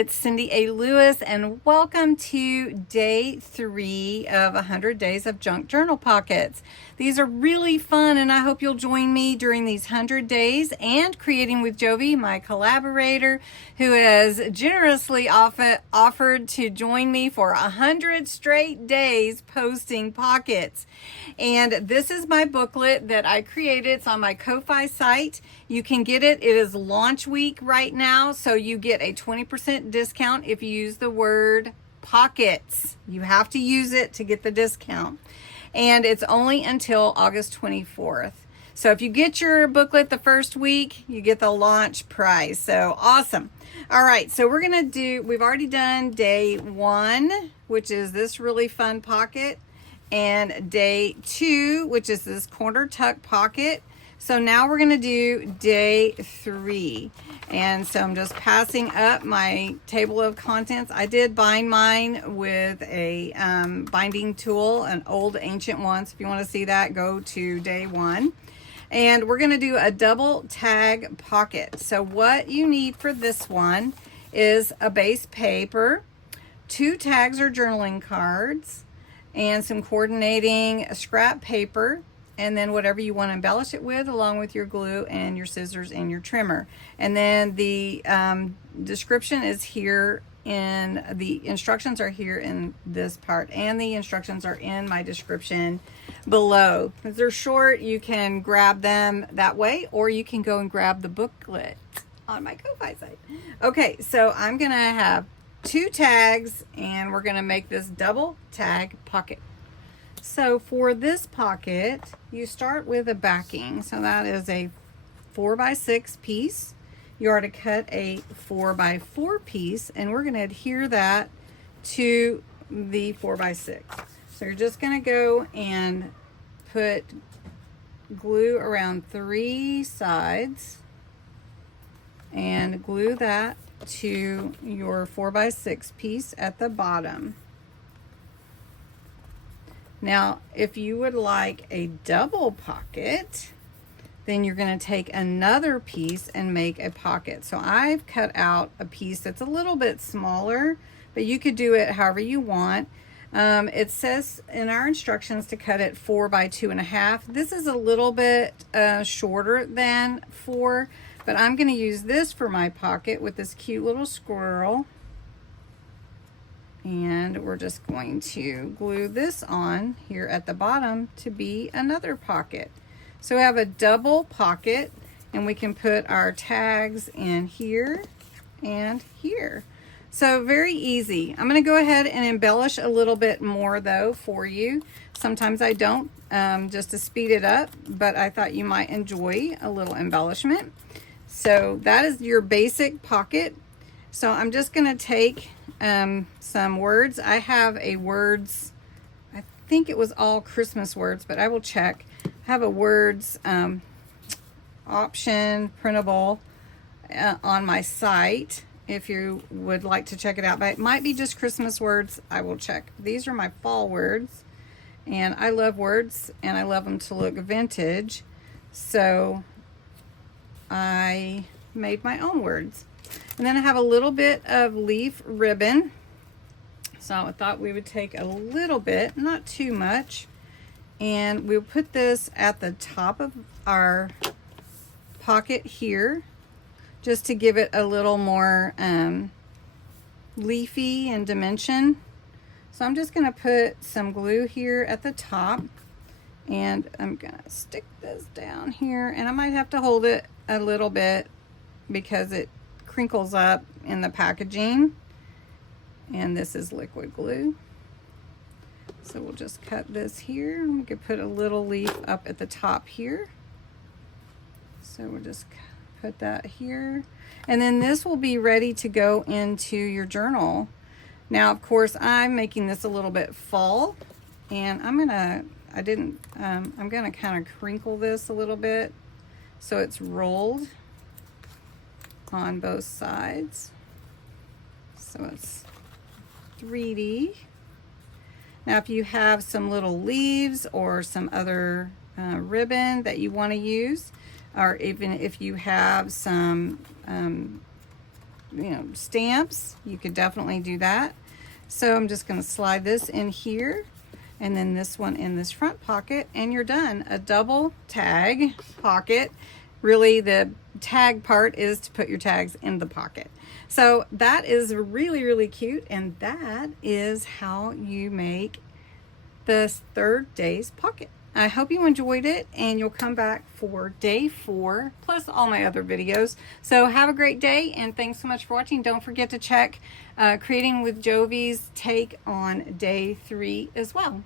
It's Cindy A. Lewis, and welcome to day 3 of 100 Days of Junk Journal Pockets. These are really fun, and I hope you'll join me during these 100 days and Creating with Jovi, my collaborator, who has generously offered to join me for 100 straight days posting pockets. And this is my booklet that I created. It's on my Ko-Fi site. You can get it. It is launch week right now, so you get a 20% discount if you use the word pockets. You have to use it to get the discount. And it's only until August 24th. So if you get your booklet the first week, you get the launch price. So awesome. All right, so we've already done day 1, which is this really fun pocket, and day 2, which is this corner tuck pocket. So now we're going to do day 3. And so I'm just passing up my table of contents. I did bind mine with a binding tool, an old ancient one. So if you want to see that, go to day 1. And we're going to do a double tag pocket. So what you need for this one is a base paper, 2 tags or journaling cards, and some coordinating scrap paper, and then whatever you want to embellish it with, along with your glue and your scissors and your trimmer. And then the description is here the instructions are here in this part, and the instructions are in my description below. If they're short, you can grab them that way, or you can go and grab the booklet on my Ko-Fi site. Okay, so I'm gonna have 2 tags, and we're gonna make this double tag pocket. So for this pocket, you start with a backing. So that is a 4x6 piece. You are to cut a 4x4 piece, and we're going to adhere that to the 4x6. So you're just going to go and put glue around 3 sides and glue that to your 4x6 piece at the bottom. Now, if you would like a double pocket, then you're going to take another piece and make a pocket. So I've cut out a piece that's a little bit smaller, but you could do it however you want. It says in our instructions to cut it 4 by 2.5. This is a little bit shorter than 4, but I'm going to use this for my pocket with this cute little squirrel. And we're just going to glue this on here at the bottom to be another pocket. So we have a double pocket, and we can put our tags in here and here. So very easy. I'm going to go ahead and embellish a little bit more though for you. Sometimes I don't, just to speed it up, but I thought you might enjoy a little embellishment. So that is your basic pocket. So I'm just going to take some words. I have a words, I think it was all Christmas words, but I will check. I have a words option printable on my site if you would like to check it out, but it might be just Christmas words. I will check. These are my fall words, and I love words, and I love them to look vintage, so I made my own words. And then I have a little bit of leaf ribbon. So I thought we would take a little bit, not too much, and we'll put this at the top of our pocket here, just to give it a little more leafy in dimension. So I'm just gonna put some glue here at the top, and I'm gonna stick this down here, and I might have to hold it a little bit because it crinkles up in the packaging, and this is liquid glue. So we'll just cut this here, and we could put a little leaf up at the top here. So we'll just put that here, and then this will be ready to go into your journal. Now of course I'm making this a little bit fall, and I'm gonna kind of crinkle this a little bit so it's rolled on both sides, so it's 3D. Now if you have some little leaves or some other ribbon that you want to use, or even if you have some stamps, you could definitely do that. So I'm just going to slide this in here, and then this one in this front pocket, and you're done. A double tag pocket. Really, the tag part is to put your tags in the pocket. So that is really, really cute, and that is how you make this third day's pocket. I hope you enjoyed it, and you'll come back for day 4 plus all my other videos. So have a great day, and thanks so much for watching. Don't forget to check Creating with Jovi's take on day 3 as well.